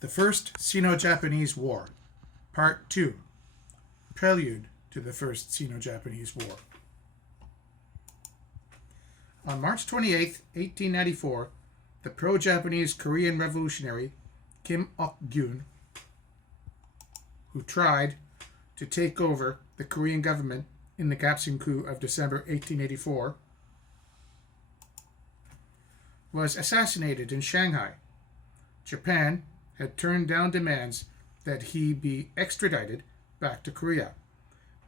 The First Sino-Japanese War, Part 2, Prelude to the First Sino-Japanese War. On March 28, 1894, the pro-Japanese Korean revolutionary Kim Il-sung, who tried to take over the Korean government in the Gapsing coup of December 1884, was assassinated in Shanghai. Japan had turned down demands that he be extradited back to Korea.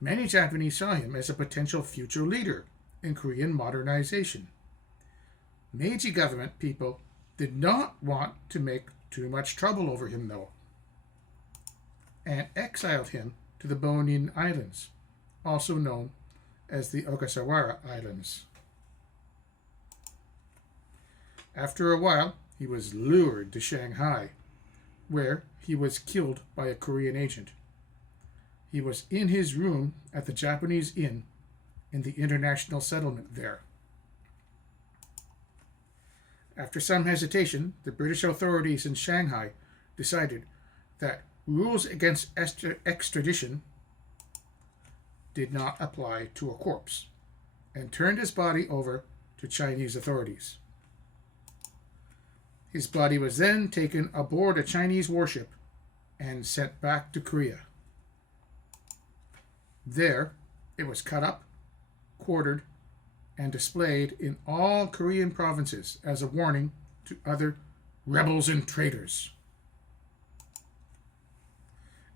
Many Japanese saw him as a potential future leader in Korean modernization. Meiji government people did not want to make too much trouble over him, though, and exiled him to the Bonin Islands, also known as the Ogasawara Islands. After a while, he was lured to Shanghai, where he was killed by a Korean agent. He was in his room at the Japanese Inn in the international settlement there. After some hesitation, the British authorities in Shanghai decided that rules against extradition did not apply to a corpse, and turned his body over to Chinese authorities. His body was then taken aboard a Chinese warship and sent back to Korea. There, it was cut up, quartered, and displayed in all Korean provinces as a warning to other rebels and traitors.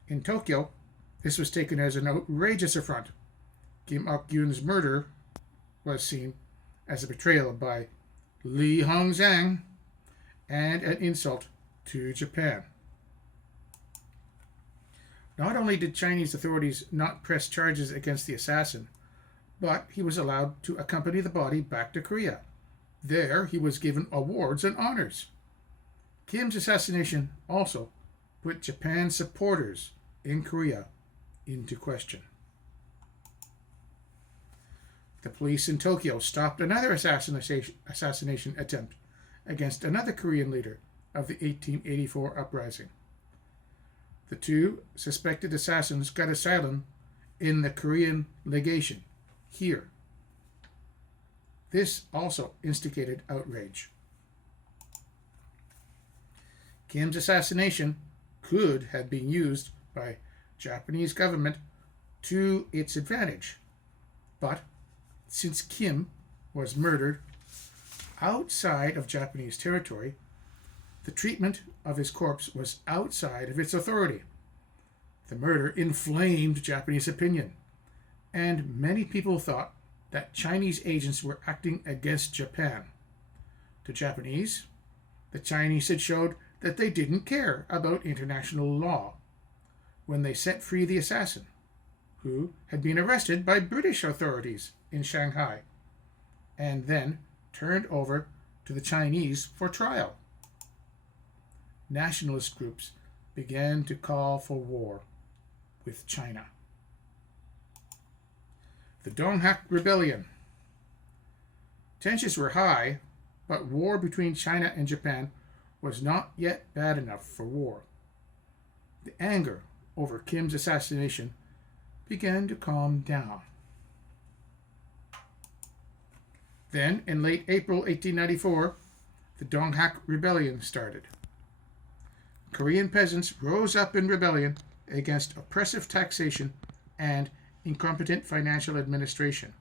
In Tokyo, this was taken as an outrageous affront. Kim Il-sung's murder was seen as a betrayal by Li Hongzhang and an insult to Japan. Not only did Chinese authorities not press charges against the assassin, but he was allowed to accompany the body back to Korea. There, he was given awards and honors. Kim's assassination also put Japan's supporters in Korea into question. The police in Tokyo stopped another assassination attempt against another Korean leader of the 1884 uprising. The two suspected assassins got asylum in the Korean legation here. This also instigated outrage. Kim's assassination could have been used by Japanese government to its advantage, but since Kim was murdered outside of Japanese territory, the treatment of his corpse was outside of its authority. The murder inflamed Japanese opinion, and many people thought that Chinese agents were acting against Japan. To Japanese, the Chinese had showed that they didn't care about international law when they set free the assassin, who had been arrested by British authorities in Shanghai, and then turned over to the Chinese for trial. Nationalist groups began to call for war with China. The Donghak Rebellion. Tensions were high, but war between China and Japan was not yet bad enough for war. The anger over Kim's assassination began to calm down. Then, in late April 1894, the Donghak Rebellion started. Korean peasants rose up in rebellion against oppressive taxation and incompetent financial administration.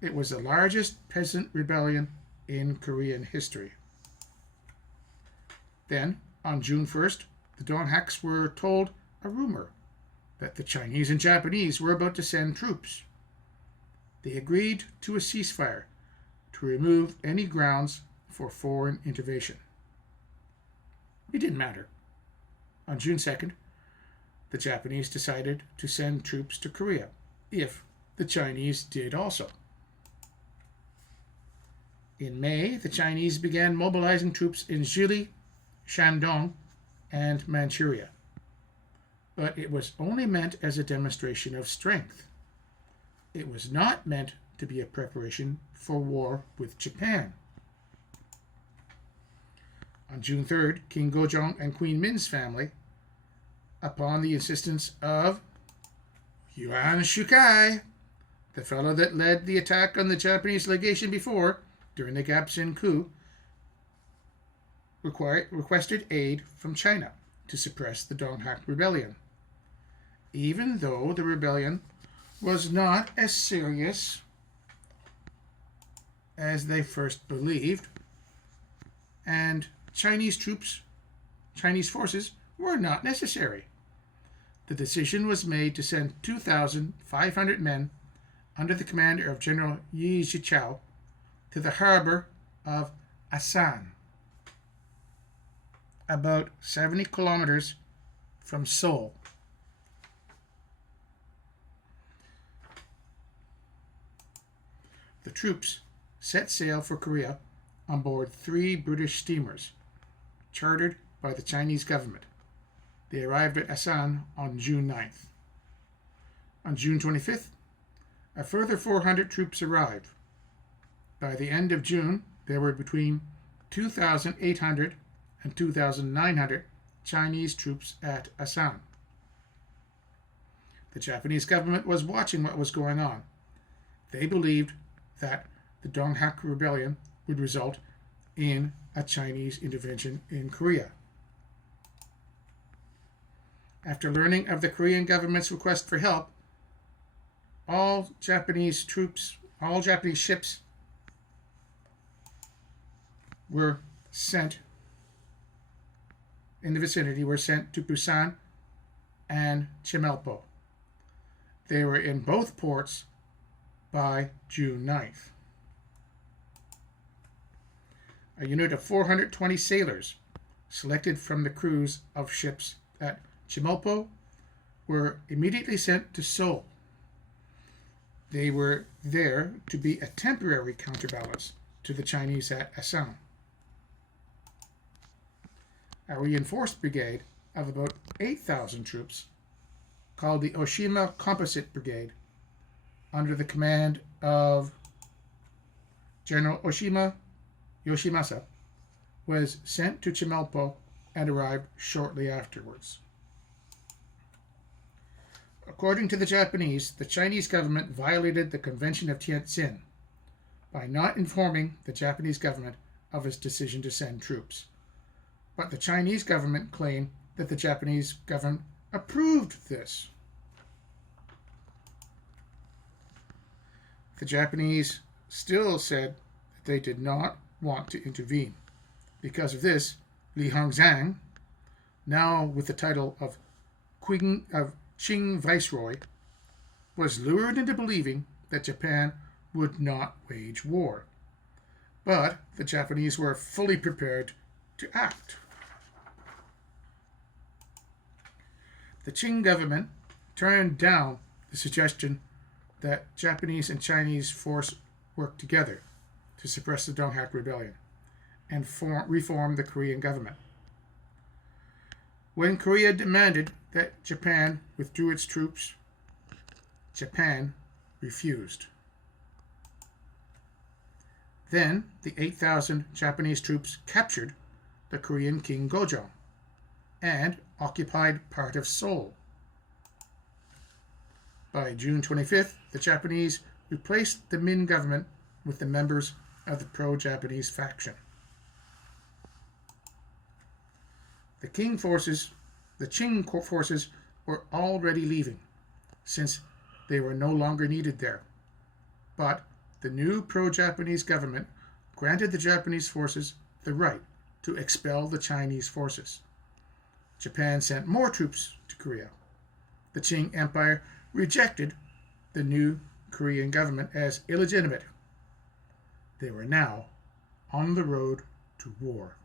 It was the largest peasant rebellion in Korean history. Then, on June 1st, the Donghaks were told a rumor that the Chinese and Japanese were about to send troops. They agreed to a ceasefire to remove any grounds for foreign intervention. It didn't matter. On June 2nd, the Japanese decided to send troops to Korea, if the Chinese did also. In May, the Chinese began mobilizing troops in Zhili, Shandong, and Manchuria. But it was only meant as a demonstration of strength. It was not meant to be a preparation for war with Japan. On June 3rd, King Gojong and Queen Min's family, upon the insistence of Yuan Shukai, the fellow that led the attack on the Japanese legation before, during the Gapsin coup, requested aid from China to suppress the Donghak Rebellion. Even though the rebellion was not as serious as they first believed, and Chinese forces were not necessary. The decision was made to send 2,500 men under the command of General Yi Zhichao to the harbor of Asan, about 70 kilometers from Seoul. The troops set sail for Korea on board 3 British steamers, chartered by the Chinese government. They arrived at Asan on June 9th. On June 25th, a further 400 troops arrived. By the end of June, there were between 2,800 and 2,900 Chinese troops at Asan. The Japanese government was watching what was going on. They believed that the Donghak Rebellion would result in a Chinese intervention in Korea. After learning of the Korean government's request for help, all Japanese ships were sent in the vicinity were sent to Busan and Chemulpo. They were in both ports by June 9th. A unit of 420 sailors, selected from the crews of ships at Chemulpo, were immediately sent to Seoul. They were there to be a temporary counterbalance to the Chinese at Asan. A reinforced brigade of about 8,000 troops, called the Oshima Composite Brigade, under the command of General Oshima Yoshimasa, was sent to Chemulpo and arrived shortly afterwards. According to the Japanese, the Chinese government violated the Convention of Tientsin by not informing the Japanese government of its decision to send troops. But the Chinese government claimed that the Japanese government approved this. The Japanese still said that they did not want to intervene. Because of this, Li Hongzhang, now with the title of Qing Viceroy, was lured into believing that Japan would not wage war. But the Japanese were fully prepared to act. The Qing government turned down the suggestion that Japanese and Chinese force work together to suppress the Donghak Rebellion and reform the Korean government. When Korea demanded that Japan withdrew its troops, Japan refused. Then the 8,000 Japanese troops captured the Korean King Gojong and occupied part of Seoul. By June 25th, the Japanese replaced the Min government with the members of the pro-Japanese faction. The Qing forces were already leaving, since they were no longer needed there. But the new pro-Japanese government granted the Japanese forces the right to expel the Chinese forces. Japan sent more troops to Korea. The Qing Empire rejected the new Korean government as illegitimate. They were now on the road to war.